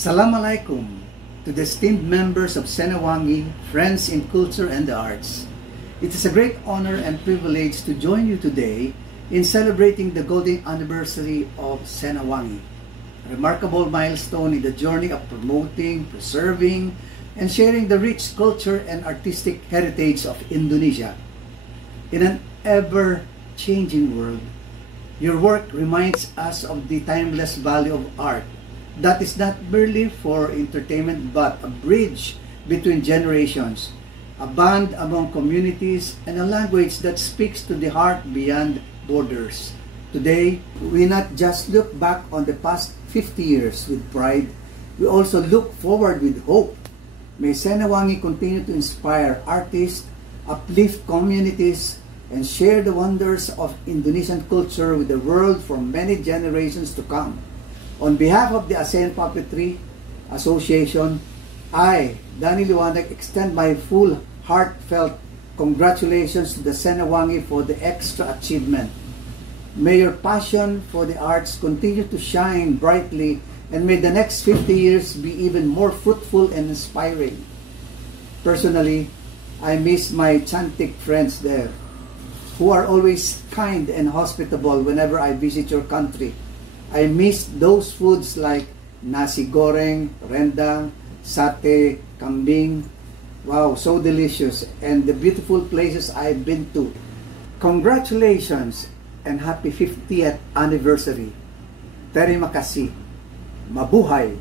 Assalamualaikum to the esteemed members of Senawangi, friends in culture and the arts. It is a great honor and privilege to join you today in celebrating the golden anniversary of Senawangi, a remarkable milestone in the journey of promoting, preserving, and sharing the rich culture and artistic heritage of Indonesia. In an ever-changing world, your work reminds us of the timeless value of art that is not merely for entertainment but a bridge between generations, a bond among communities, and a language that speaks to the heart beyond borders. Today, we not just look back on the past 50 years with pride, we also look forward with hope. May Senawangi continue to inspire artists, uplift communities, and share the wonders of Indonesian culture with the world for many generations to come. On behalf of the ASEAN Puppetry Association, I, Danny Liwanag, extend my full heartfelt congratulations to the Senawangi for the extra achievement. May your passion for the arts continue to shine brightly, and may the next 50 years be even more fruitful and inspiring. Personally, I miss my Chantik friends there, who are always kind and hospitable whenever I visit your country. I miss those foods like nasi goreng, rendang, sate, kambing. Wow, so delicious. And the beautiful places I've been to. Congratulations and happy 50th anniversary. Terima kasih. Mabuhay!